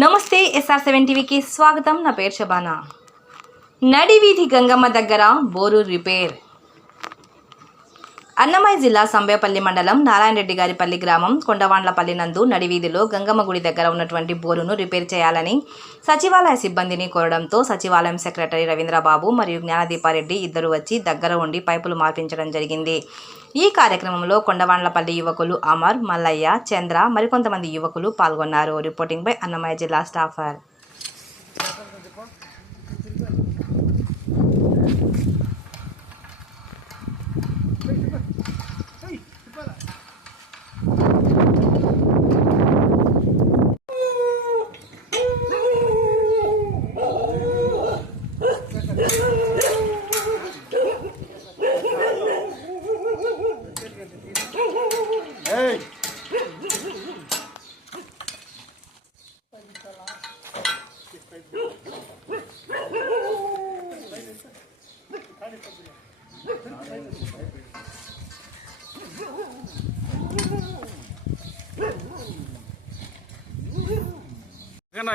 నమస్తే SR7 టీవీకి స్వాగతం. నా పేరు శబానా. నడివీధి గంగమ్మ దగ్గర బోరు రిపేర్. అన్నమయ్య జిల్లా సంబేపల్లి మండలం నారాయణరెడ్డి గారిపల్లి గ్రామం కొండవాండ్లపల్లి నందు నడివీధిలో గంగమ్మ గుడి దగ్గర ఉన్నటువంటి బోరును రిపేర్ చేయాలని సచివాలయ సిబ్బందిని కోరడంతో సచివాలయం సెక్రటరీ రవీంద్రబాబు మరియు జ్ఞానదీపారెడ్డి ఇద్దరు వచ్చి దగ్గర ఉండి పైపులు మార్పించడం జరిగింది. ఈ కార్యక్రమంలో కొండవాండ్లపల్లి యువకులు అమర్, మల్లయ్య, చంద్ర మరికొంతమంది యువకులు పాల్గొన్నారు. రిపోర్టింగ్ బై అన్నమయ్య జిల్లా Staffer.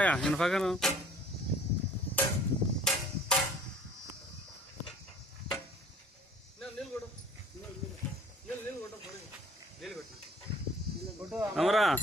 ya, yang fagan. Amra.